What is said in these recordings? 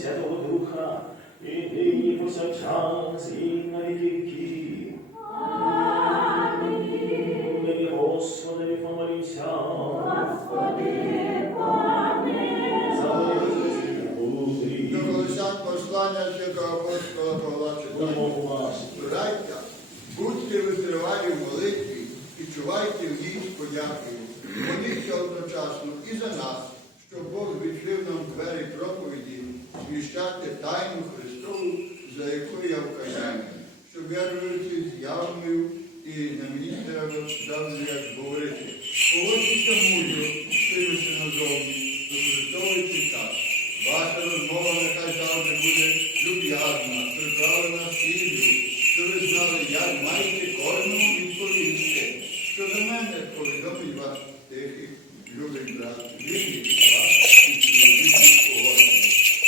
Святого Духа, і нині повсякчас, і на віки. Нині, Господи, помолімся. За милість мудрі. До Колосян послання святого апостола Павла читання. Браття, будьте витривалі в молитві і чувайте в ній з подякою. Моліться одночасно і за нас, треба як говорити. Поводьтеся мудро, стилися назовні, використовуйте час. Ваша розмова нехай завжди буде люб'язна, приправлена сіллю, що ви знали, як маєте кожному відповісти. Що за мене повідомить вас тихий, любий брат, вірний вас і чоловічі погоди.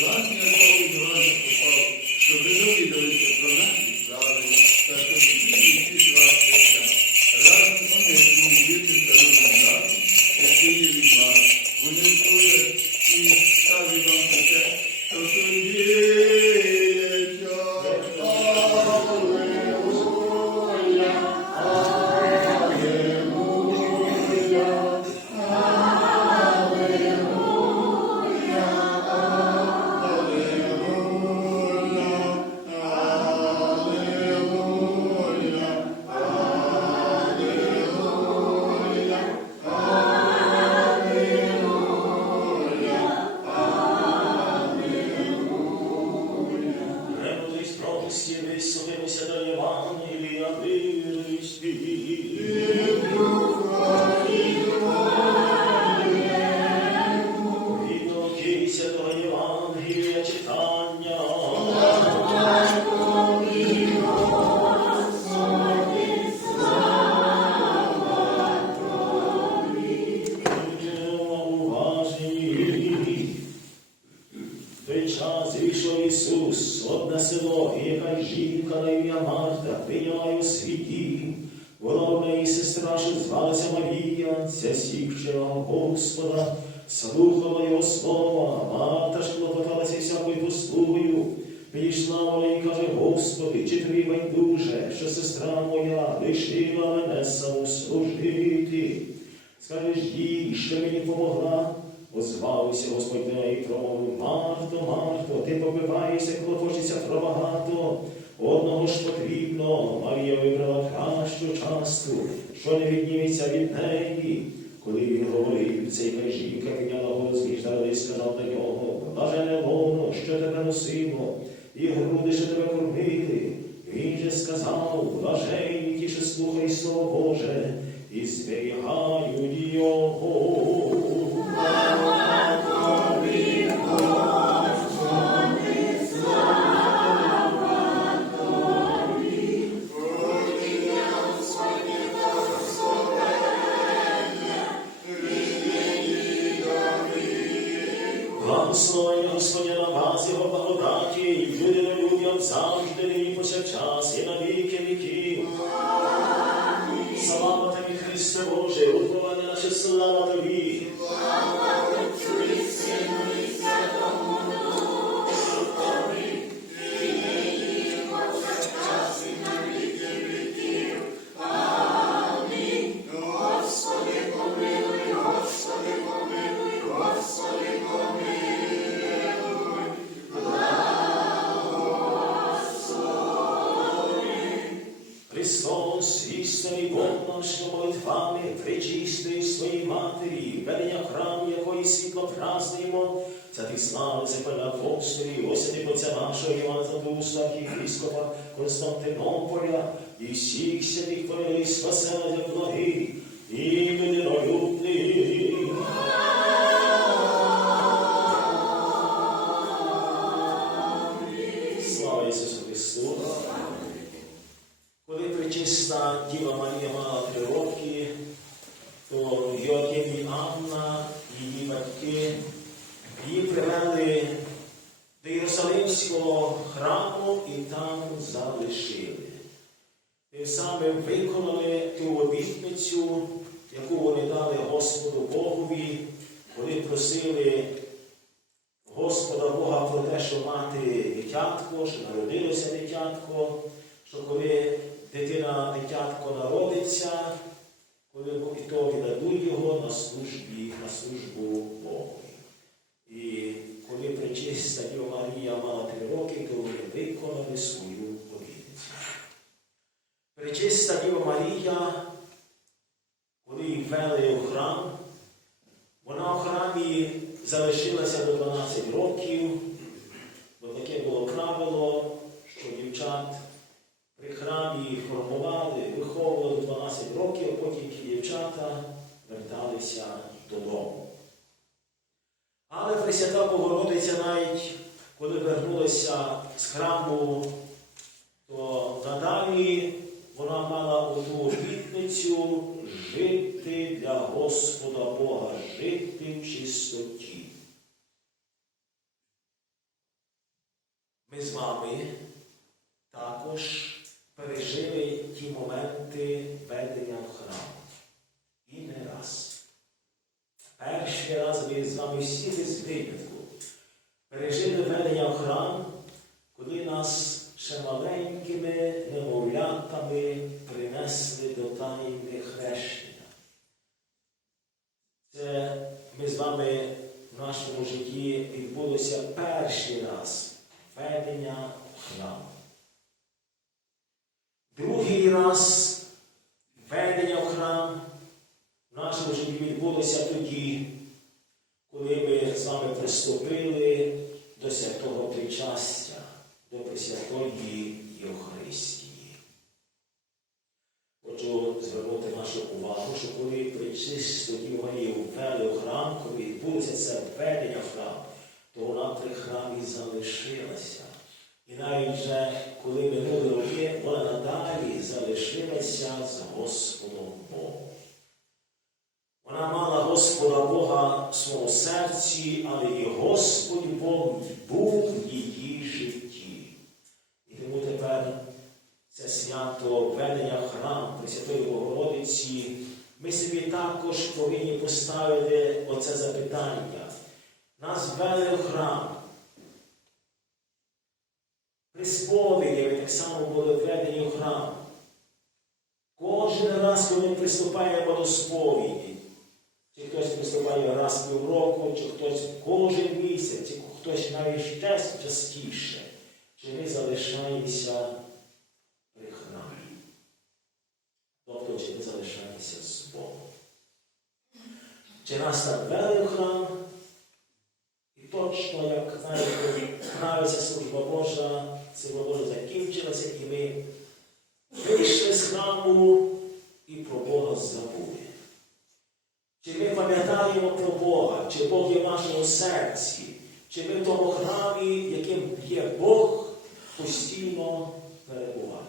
Власне, слово від вас що ви довідалися про наші справи, та що مسلم سليمان إلى بير Ісус одне село, і якась жінка на ім'я Марта прийняла його світі. Вона в неї сестра, що звалася Марія, ця сівчила Господа, слухала його слова, Марта ж клопоталася всякою послугою. Підійшла вона і каже, Господи, чи тобі байдуже, що сестра моя лишила мене саму служити. Скажеш їй, що мені помогла. Озвався Господь до неї промовив, Марто, Марто, ти побиваєшся, клопочеться про багато. Одного ж потрібно, Марія вибрала кращу частку, що не відніметься від неї. Коли він говорив, цей хай жінка підняла голос і і сказав до нього, блажене воно, що тебе носило, і груди, що тебе кормили. Він же сказав, блаженні ті, що слухай Слово Боже, і зберігають його. Благословення Господня на вас, його благодаті, і людям завжди повсякчас, і на віки віків. Слава тобі, Христе Боже, уповання наше слава тобі. Oh, празднуємо, за тих слави запальна апостолів, осяди Отця нашого Івана Златоуста, архієпископа Константинополя, і всіх святих помилуй спасення благих і людинолюбних. Слава Ісусу Христу! Коли причиста Діва Марія мала три роки, то Йоаким і Анна, її батьки, її привели до Єрусалимського храму і там залишили. Тим самим виконали ту обітницю, яку вони дали Господу Богові, коли просили Господа Бога про те, що мати дитятко, що народилося дитятко, що коли дитина дитятко народиться, коли і то віддадуть його на службі, на службу Богу. І коли пречиста Діва Марія мала три роки, то вони виконали свою обітницю. Пречиста Діва Марія, коли її ввели у храм, вона в храмі залишилася до 12 років, таке було правило, що дівчат при храмі формували, виховували 12 років, а потім ті дівчата верталися додому. Але Пресвята Богородиця навіть коли вернулася з храму, то надалі вона мала одну обітницю жити для Господа Бога, жити в чистоті. Ми з вами також пережили ті моменти ведення в храм. І не раз. Перший раз ми з вами всі без винятку пережили ведення в храм, коли нас ще маленькими немовлятами принесли до тайни хрещення. Це ми з вами в нашому житті відбулося перший раз ведення в храм. Другий раз ведення в храм в житті відбулося тоді, коли ми з вами приступили до святого причастя, до Пресвятої Євхаристії. Хочу звернути нашу увагу, що коли причисту Марію ввели в храм, коли відбулося це введення в храм, то вона при храмі залишилася. І навіть вже коли минули роки, вона надалі залишилася з Господом Богом. Вона мала Господа Бога в своєму серці, але і Господь Бог був в її житті. І тому тепер це свято введення в храм Пресвятої Богородиці, ми собі також повинні поставити оце запитання. Нас ввели в храм. При сповіді ми так само були введені в храм. Кожен раз, коли приступаємо до сповіді, чи хтось приступає раз півроку, чи хтось кожен місяць, чи хтось навіть ще частіше, чи ми залишаємося при храмі. Тобто, чи ми залишаємося з Богом. Чи нас так вели в храм, і точно, як правиться служба Божа, служба Божа закінчилася, і ми вийшли з храму і про Бога забули. Чи ми пам'ятаємо про Бога, чи Бог є в нашому серці, чи ми в тому храмі, яким є Бог, постійно перебуваємо.